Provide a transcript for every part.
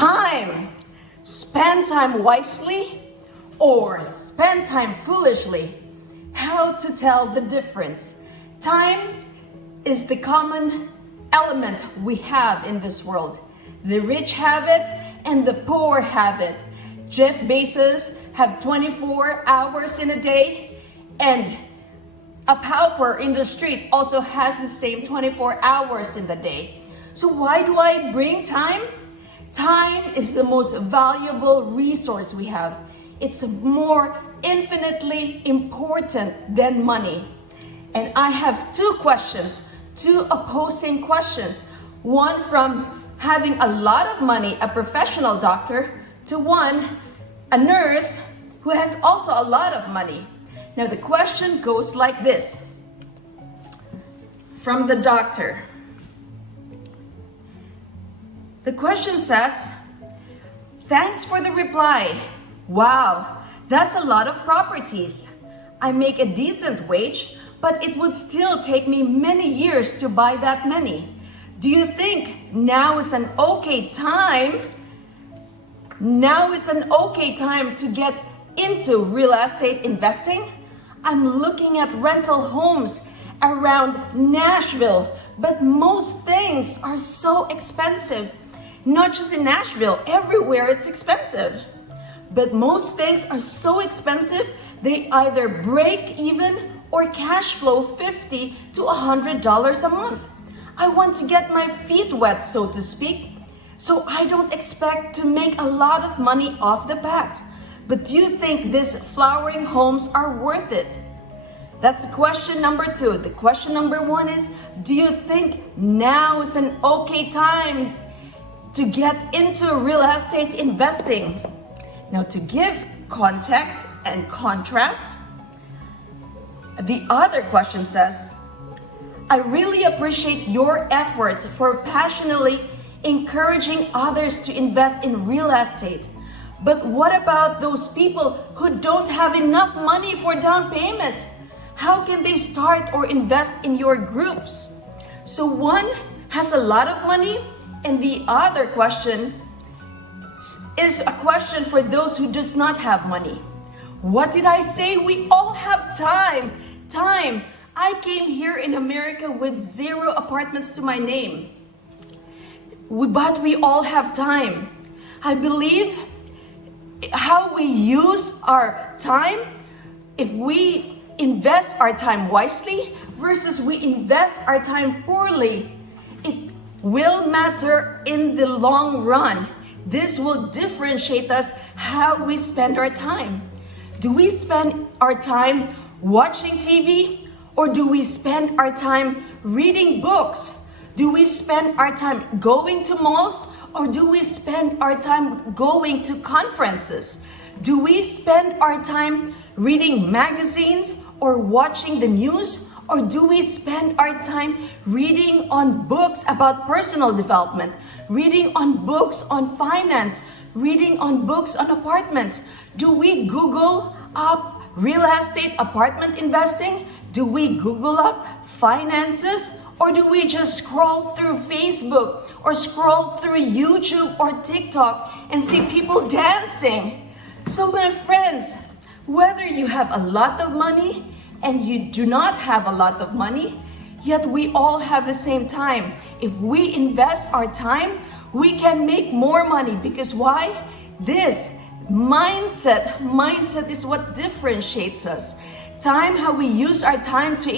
Time. Spend time wisely or spend time foolishly. How to tell the difference? Time is the common element we have in this world. The rich have it and the poor have it. Jeff Bezos have 24 hours in a day, and a pauper in the street also has the same 24 hours in the day. So why do I bring time? Time is the most valuable resource we have. It's more infinitely important than money. And I have two questions, two opposing questions. One from having a lot of money, a professional doctor, to one, a nurse who has also a lot of money. Now the question goes like this. From the doctor. The question says, "Thanks for the reply. Wow, that's a lot of properties. I make a decent wage, but it would still take me many years to buy that many. Do you think now is an okay time? Now is an okay time to get into real estate investing? I'm looking at rental homes around Nashville, but most things are so expensive. Not just in Nashville, everywhere it's expensive. But most things are so expensive, they either break even or cash flow $50 to $100 a month. I want to get my feet wet, so to speak, so I don't expect to make a lot of money off the bat. But do you think these flowering homes are worth it?" That's the question number two. The question number one is, do you think now is an okay time to get into real estate investing? Now, to give context and contrast, the other question says, "I really appreciate your efforts for passionately encouraging others to invest in real estate. But what about those people who don't have enough money for down payment? How can they start or invest in your groups?" So one has a lot of money, and the other question is a question for those who does not have money. What did I say? We all have time. Time. I came here in America with 0 apartments to my name. But we all have time. I believe how we use our time, if we invest our time wisely versus we invest our time poorly, it will matter in the long run. This will differentiate us how we spend our time. Do we spend our time watching TV, or do we spend our time reading books? Do we spend our time going to malls, or do we spend our time going to conferences? Do we spend our time reading magazines or watching the news? Or do we spend our time reading on books about personal development, reading on books on finance, reading on books on apartments? Do we Google up real estate apartment investing? Do we Google up finances? Or do we just scroll through Facebook or scroll through YouTube or TikTok and see people dancing? So my friends, whether you have a lot of money and you do not have a lot of money, yet we all have the same time. If we invest our time, we can make more money. Because why? This mindset is what differentiates us. Time, how we use our time to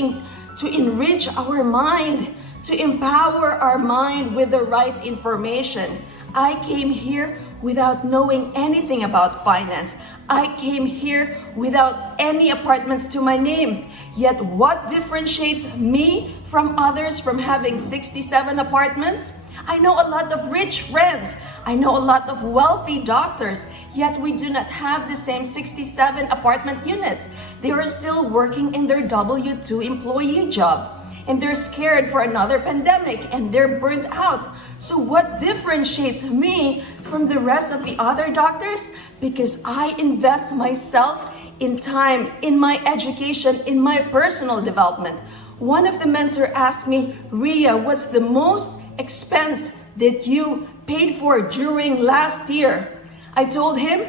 enrich our mind, to empower our mind with the right information. I came here without knowing anything about finance. I came here without any apartments to my name. Yet what differentiates me from others from having 67 apartments? I know a lot of rich friends. I know a lot of wealthy doctors. Yet we do not have the same 67 apartment units. They are still working in their W-2 employee job. And they're scared for another pandemic and they're burnt out. So what differentiates me from the rest of the other doctors? Because I invest myself in time, in my education, in my personal development. One of the mentors asked me, "Ria, what's the most expense that you paid for during last year. I told him,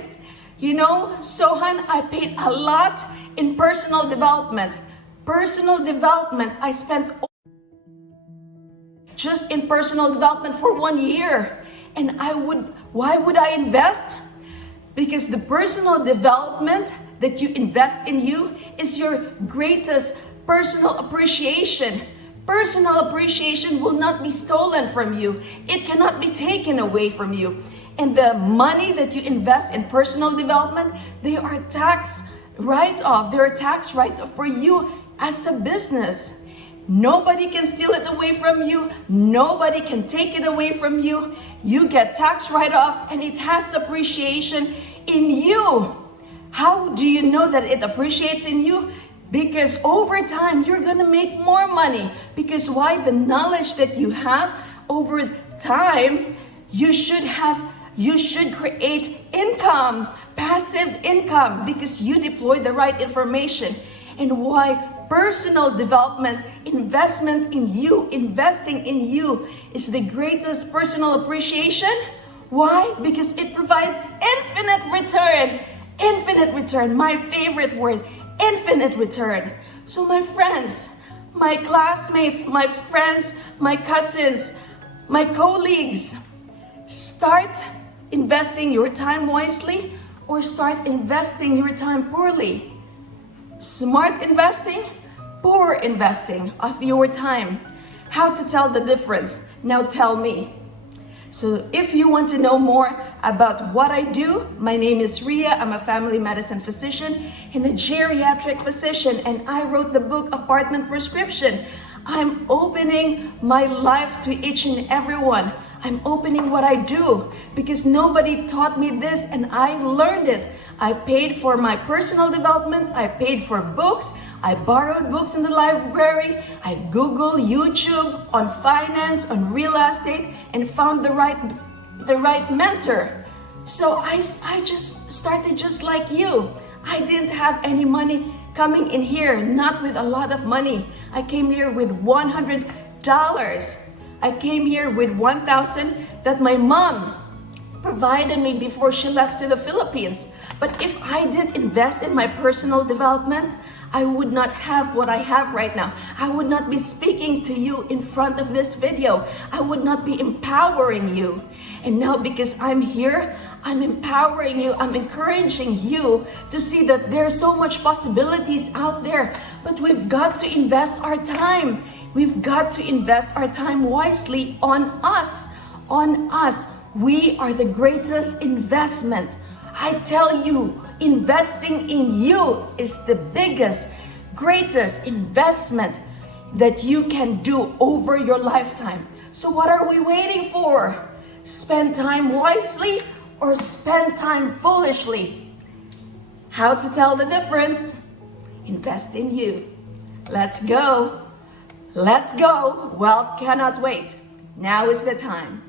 you know, Sohan, I paid a lot in personal development. Personal development, I spent just in personal development for 1 year. And why would I invest? Because the personal development that you invest in you is your greatest personal appreciation. Personal appreciation will not be stolen from you. It cannot be taken away from you. And the money that you invest in personal development, they are tax write-off. They're tax write-off for you as a business. Nobody can steal it away from you. Nobody can take it away from you. You get tax write-off and it has appreciation in you. How do you know that it appreciates in you? Because over time, you're gonna make more money. Because why? The knowledge that you have over time, you should create income, passive income, because you deploy the right information. And why? Personal development, investment in you, investing in you is the greatest personal appreciation. Why? Because it provides infinite return. Infinite return, my favorite word, infinite return. So my friends, my classmates, my friends, my cousins, my colleagues, start investing your time wisely or start investing your time poorly. Smart investing, poor investing of your time. How to tell the difference? Now tell me. So if you want to know more about what I do, my name is Ria. I'm a family medicine physician and a geriatric physician, and I wrote the book Apartment Prescription. I'm opening my life to each and everyone. I'm opening what I do because nobody taught me this and I learned it. I paid for my personal development. I paid for books. I borrowed books in the library. I Googled YouTube on finance, on real estate, and found the right mentor. So I just started just like you. I didn't have any money coming in here, not with a lot of money. I came here with $100. I came here with $1,000 that my mom provided me before she left to the Philippines. But if I didn't invest in my personal development, I would not have what I have right now. I would not be speaking to you in front of this video. I would not be empowering you. And now because I'm here, I'm empowering you, I'm encouraging you to see that there's so much possibilities out there. But we've got to invest our time. We've got to invest our time wisely on us. On us. We are the greatest investment. I tell you, investing in you is the biggest, greatest investment that you can do over your lifetime. So what are we waiting for? Spend time wisely or spend time foolishly? How to tell the difference? Invest in you. Let's go. Let's go. Wealth cannot wait. Now is the time.